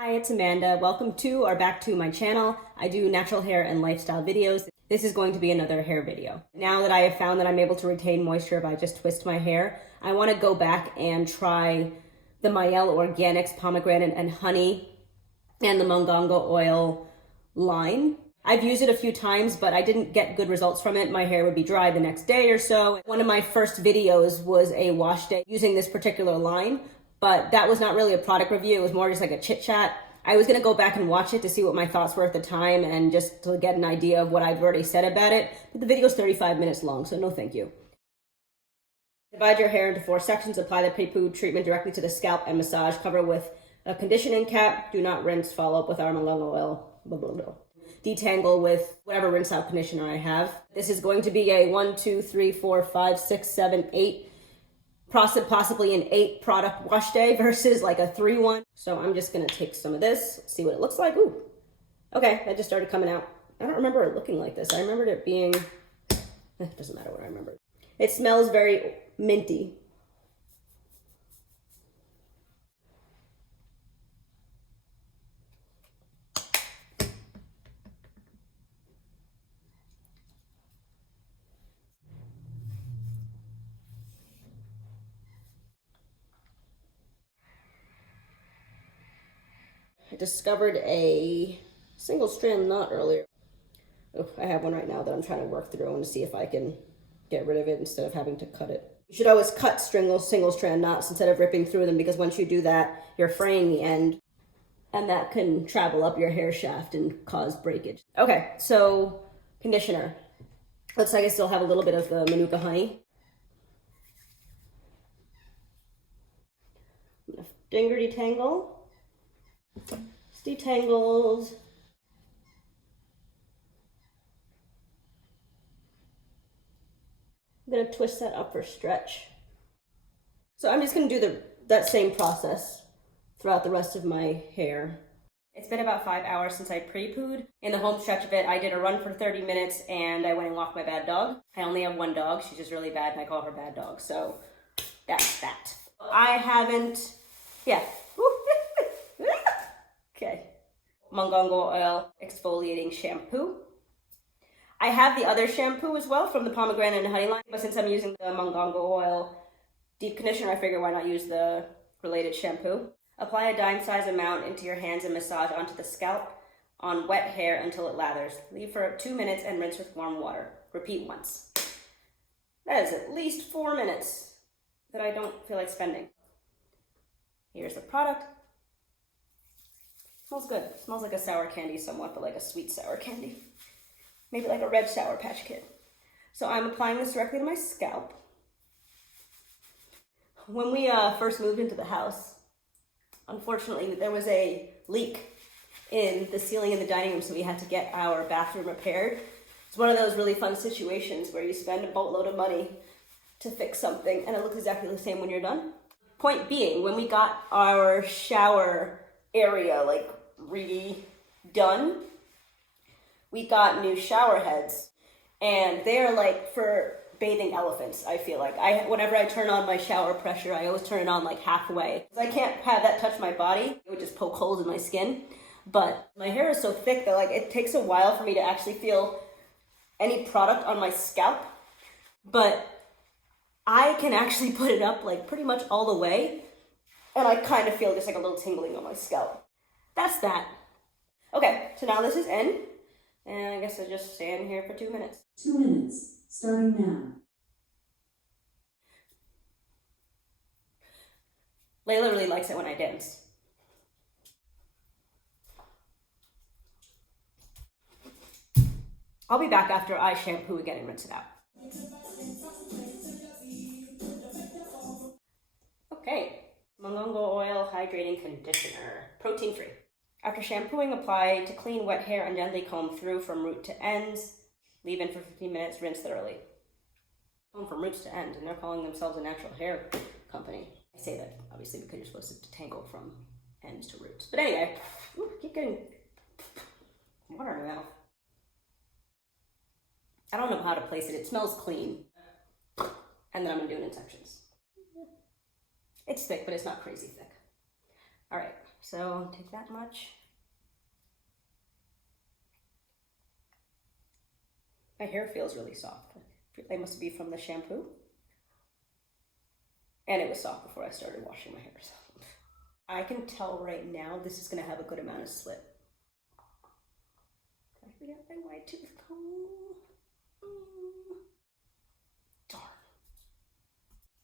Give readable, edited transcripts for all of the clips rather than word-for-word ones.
Hi, it's Amanda. Welcome to or back to my channel. I do natural hair and lifestyle videos. This is going to be another hair video. Now that I have found that I'm able to retain moisture if I just twist my hair, I want to go back and try the Mielle Organics pomegranate and honey and the mongongo oil line. I've used it a few times, but I didn't get good results from it. My hair would be dry the next day or so. One of my first videos was a wash day using this particular line, but that was not really a product review. It was more just like a chit chat. I was gonna go back and watch it to see what my thoughts were at the time and just to get an idea of what I've already said about it. But the video is 35 minutes long, so no thank you. Divide your hair into 4 sections. Apply the pre-poo treatment directly to the scalp and massage. Cover with a conditioning cap. Do not rinse. Follow up with our mongongo oil. Blah, blah, blah. Detangle with whatever rinse out conditioner I have. This is going to be a 1, 2, 3, 4, 5, 6, 7, 8, possibly an 8 product wash day versus like a 3 one. So I'm just gonna take some of this, see what it looks like. Ooh, okay, that just started coming out. I don't remember it looking like this. I remembered it being, it doesn't matter what I remember. It smells very minty. I discovered a single strand knot earlier. Oh, I have one right now that I'm trying to work through and see if I can get rid of it instead of having to cut it. You should always cut single strand knots instead of ripping through them, because once you do that, you're fraying the end and that can travel up your hair shaft and cause breakage. Okay, so conditioner. Looks like I still have a little bit of the Manuka honey. I'm gonna finger detangle. It's detangled. I'm gonna twist that upper stretch. So I'm just gonna do that same process throughout the rest of my hair. It's been about 5 hours since I pre-pooed. In the home stretch of it, I did a run for 30 minutes and I went and walked my bad dog. I only have one dog. She's just really bad and I call her Bad Dog. So that's that. I haven't, yeah. Okay. Mongongo oil exfoliating shampoo. I have the other shampoo as well from the pomegranate and honey line, but since I'm using the mongongo oil deep conditioner, I figure why not use the related shampoo. Apply a dime size amount into your hands and massage onto the scalp on wet hair until it lathers. Leave for 2 minutes and rinse with warm water. Repeat once. That is at least 4 minutes that I don't feel like spending. Here's the product. Smells good. Smells like a sour candy somewhat, but like a sweet sour candy. Maybe like a red Sour Patch Kid. So I'm applying this directly to my scalp. When we first moved into the house, unfortunately, there was a leak in the ceiling in the dining room, so we had to get our bathroom repaired. It's one of those really fun situations where you spend a boatload of money to fix something, and it looks exactly the same when you're done. Point being, when we got our shower area like redone, we got new shower heads, and they're like for bathing elephants. I feel like whenever I turn on my shower pressure, I always turn it on like halfway. I can't have that touch my body. It would just poke holes in my skin. But my hair is so thick that like it takes a while for me to actually feel any product on my scalp. But I can actually put it up like pretty much all the way, and I kind of feel just like a little tingling on my scalp. That's that. Okay, so now this is in, and I guess I'll just stand here for 2 minutes. 2 minutes, starting now. Layla really likes it when I dance. I'll be back after I shampoo again and rinse it out. Okay, mongongo oil hydrating conditioner, protein free. After shampooing, apply to clean wet hair and gently comb through from root to ends. Leave in for 15 minutes, rinse thoroughly. Comb from roots to ends, and they're calling themselves a natural hair company. I say that obviously because you're supposed to detangle from ends to roots. But anyway, keep getting water in my mouth. I don't know how to place it. It smells clean. And then I'm gonna do it in sections. It's thick, but it's not crazy thick. All right. So take that much. My hair feels really soft. It must be from the shampoo. And it was soft before I started washing my hair. So I can tell right now this is gonna have a good amount of slip. Did I forget my white tooth comb? Darn.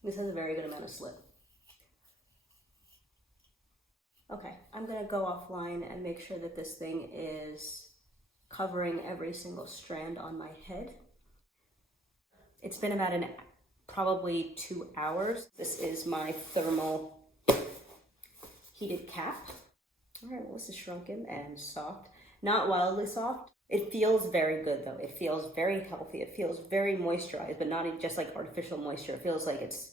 This has a very good amount of slip. Okay, I'm gonna go offline and make sure that this thing is covering every single strand on my head. It's been about probably 2 hours. This is my thermal heated cap. All right, well, this is shrunken and soft. Not wildly soft. It feels very good though. It feels very healthy. It feels very moisturized, but not just like artificial moisture. It feels like it's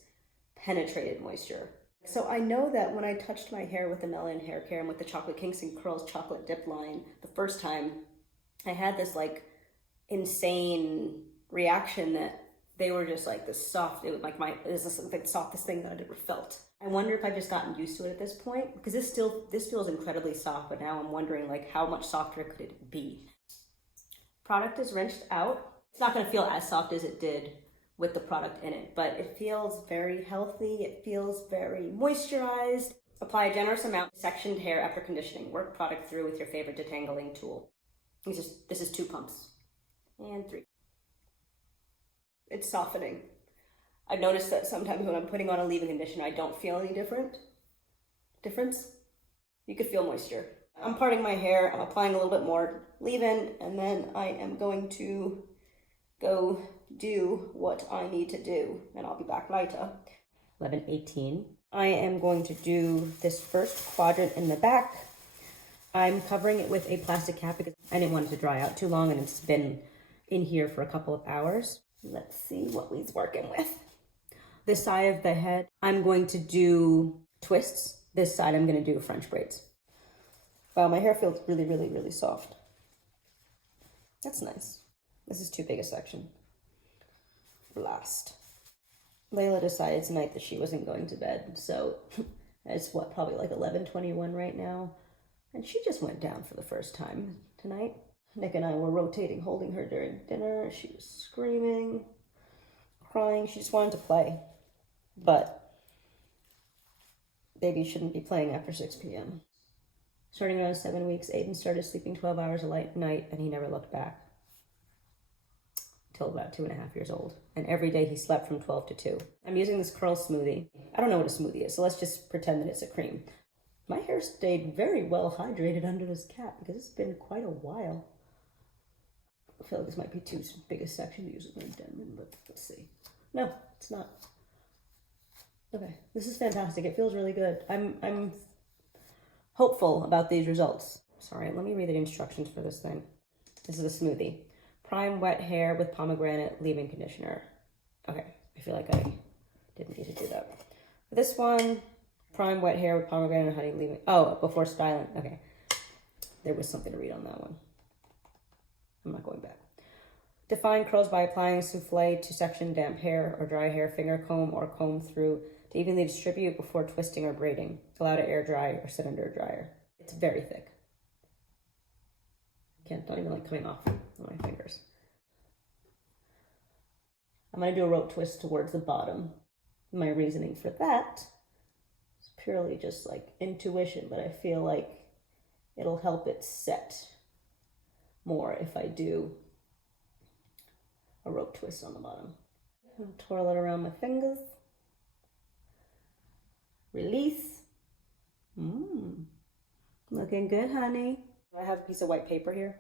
penetrated moisture. So I know that when I touched my hair with the Melanin Hair Care and with the Chocolate Kinks and Curls chocolate dip line the first time, I had this like insane reaction that they were just like this soft, it was like it was the softest thing that I'd ever felt. I wonder if I've just gotten used to it at this point, because this feels incredibly soft, but now I'm wondering like how much softer could it be? Product is rinsed out. It's not gonna feel as soft as it did with the product in it, but it feels very healthy. It feels very moisturized. Apply a generous amount of sectioned hair after conditioning. Work product through with your favorite detangling tool. This is 2 pumps and 3. It's softening. I've noticed that sometimes when I'm putting on a leave-in conditioner, I don't feel any difference. You could feel moisture. I'm parting my hair. I'm applying a little bit more leave-in, and then I am going to go do what I need to do, and I'll be back later. 11:18. I am going to do this first quadrant in the back. I'm covering it with a plastic cap because I didn't want it to dry out too long, and it's been in here for a couple of hours. Let's see what he's working with. This side of the head, I'm going to do twists. This side, I'm going to do French braids. Wow, my hair feels really, really, really soft. That's nice. This is too big a section. Blast. Layla decided tonight that she wasn't going to bed, so it's probably like 11:21 right now. And she just went down for the first time tonight. Nick and I were rotating, holding her during dinner. She was screaming, crying. She just wanted to play. But baby shouldn't be playing after 6 p.m. Starting around 7 weeks, Aiden started sleeping 12 hours a night, and he never looked back until about 2.5 years old. And every day he slept from 12 to 2. I'm using this curl smoothie. I don't know what a smoothie is, so let's just pretend that it's a cream. My hair stayed very well hydrated under this cap because it's been quite a while. I feel like this might be too big a section to use with my Denman, but let's see. No, it's not. Okay, this is fantastic. It feels really good. I'm hopeful about these results. Sorry, let me read the instructions for this thing. This is a smoothie. Prime wet hair with pomegranate leave-in conditioner. Okay, I feel like I didn't need to do that. For this one, prime wet hair with pomegranate and honey leave-in. Oh, before styling. Okay, there was something to read on that one. I'm not going back. Define curls by applying souffle to section damp hair or dry hair, finger comb or comb through to evenly distribute before twisting or braiding. Allow to air dry or sit under a dryer. It's very thick. Don't even like coming off on my fingers. I'm gonna do a rope twist towards the bottom. My reasoning for that is purely just like intuition, but I feel like it'll help it set more if I do a rope twist on the bottom. Twirl it around my fingers. Release. Looking good, honey. I have a piece of white paper here.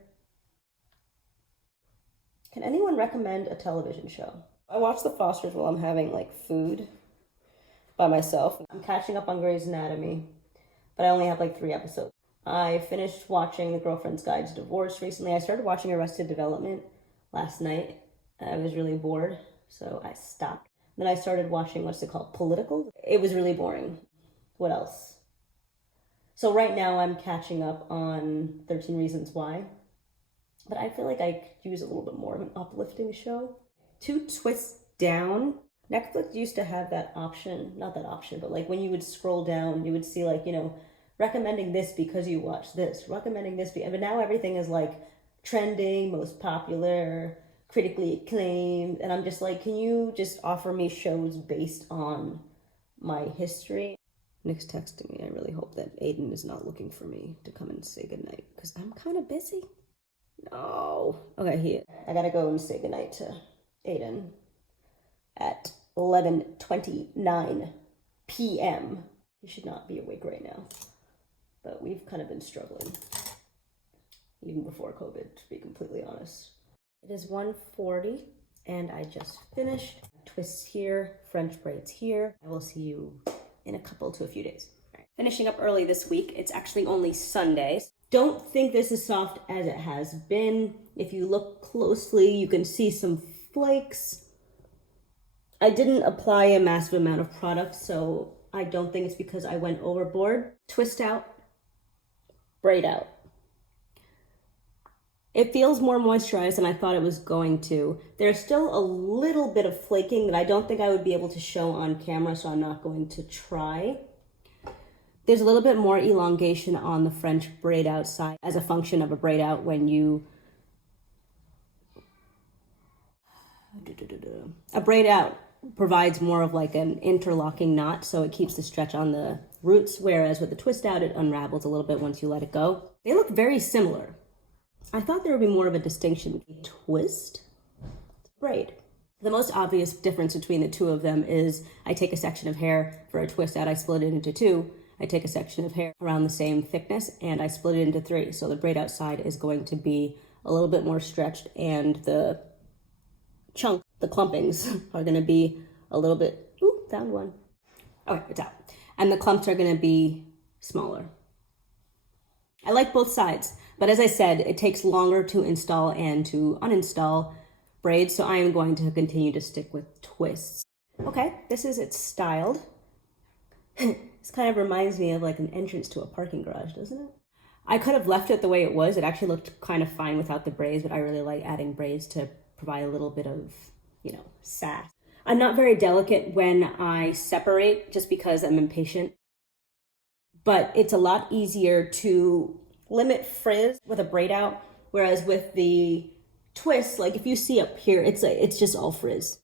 Can anyone recommend a television show? I watch The Fosters while I'm having like food by myself. I'm catching up on Grey's Anatomy, but I only have like 3 episodes. I finished watching The Girlfriend's Guide to Divorce recently. I started watching Arrested Development last night. I was really bored, so I stopped. Then I started watching, what's it called, Political. It was really boring. What else? So right now I'm catching up on 13 Reasons Why. But I feel like I could use a little bit more of an uplifting show. 2 twists down. Netflix used to have that option, not that option, but like when you would scroll down, you would see like, you know, recommending this because you watch this, recommending this, but now everything is like trending, most popular, critically acclaimed, and I'm just like, can you just offer me shows based on my history? Nick's texting me. I really hope that Aiden is not looking for me to come and say goodnight because I'm kind of busy. No. Okay, I gotta go and say goodnight to Aiden at 11:29 p.m. He should not be awake right now, but we've kind of been struggling even before COVID, to be completely honest. It is 1:40 and I just finished. Twists here, French braids here. I will see you in a couple to a few days. Right. Finishing up early this week. It's actually only Sunday. Don't think this is soft as it has been. If you look closely, you can see some flakes. I didn't apply a massive amount of product, so I don't think it's because I went overboard. Twist out, braid out. It feels more moisturized than I thought it was going to. There's still a little bit of flaking that I don't think I would be able to show on camera, so I'm not going to try. There's a little bit more elongation on the French braid out side as a function of a braid out when you... A braid out provides more of like an interlocking knot, so it keeps the stretch on the roots, whereas with the twist out, it unravels a little bit once you let it go. They look very similar. I thought there would be more of a distinction between twist, braid. The most obvious difference between the two of them is I take a section of hair for a twist out, I split it into two. I take a section of hair around the same thickness and I split it into three. So the braid out side is going to be a little bit more stretched and the chunk, the clumpings are going to be a little bit, ooh, found one. Okay, it's out. And the clumps are going to be smaller. I like both sides. But as I said, it takes longer to install and to uninstall braids, so I am going to continue to stick with twists. Okay, it's styled. This kind of reminds me of like an entrance to a parking garage, doesn't it? I could have left it the way it was. It actually looked kind of fine without the braids, but I really like adding braids to provide a little bit of, sass. I'm not very delicate when I separate just because I'm impatient, but it's a lot easier to limit frizz with a braid out, whereas with the twist, like if you see up here, it's just all frizz.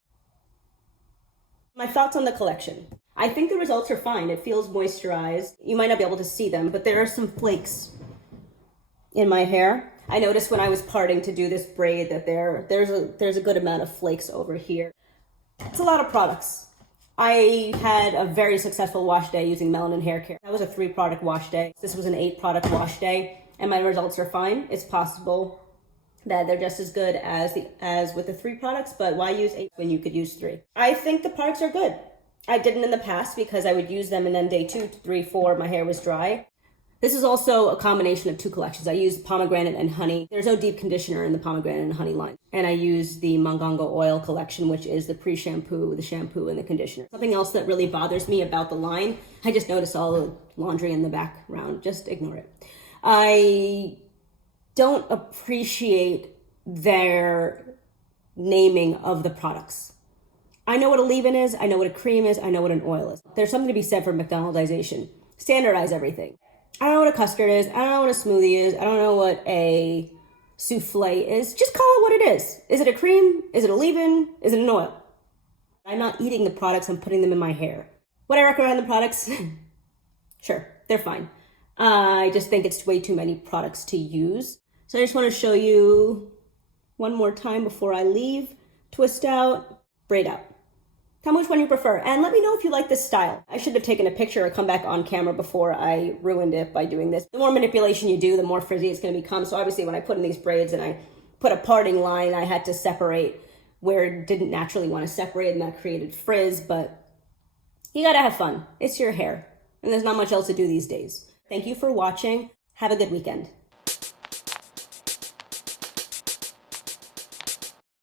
My thoughts on the collection. I think the results are fine. It feels moisturized. You might not be able to see them, but there are some flakes in my hair. I noticed when I was parting to do this braid that there's a good amount of flakes over here. It's a lot of products. I had a very successful wash day using Melanin Hair Care. That was a 3-product wash day. This was an 8-product wash day, and my results are fine. It's possible that they're just as good as with the 3 products, but why use 8 when you could use 3? I think the products are good. I didn't in the past because I would use them and then day 2, 3, 4, my hair was dry. This is also a combination of 2 collections. I used pomegranate and honey. There's no deep conditioner in the pomegranate and honey line. And I use the Mongongo oil collection, which is the pre-shampoo, the shampoo, and the conditioner. Something else that really bothers me about the line, I just noticed all the laundry in the background. Just ignore it. I don't appreciate their naming of the products. I know what a leave-in is. I know what a cream is. I know what an oil is. There's something to be said for McDonaldization. Standardize everything. I don't know what a custard is. I don't know what a smoothie is. I don't know what a souffle is. Just call it what it is. Is it a cream? Is it a leave-in? Is it an oil? I'm not eating the products. I'm putting them in my hair. Would I recommend the products? Sure, they're fine. I just think it's way too many products to use. So I just want to show you one more time before I leave. Twist out, braid out. Tell me which one you prefer, and let me know if you like this style. I should have taken a picture or come back on camera before I ruined it by doing this. The more manipulation you do, the more frizzy it's going to become. So obviously when I put in these braids and I put a parting line, I had to separate where it didn't naturally want to separate, and that created frizz, but you gotta have fun. It's your hair, and there's not much else to do these days. Thank you for watching. Have a good weekend.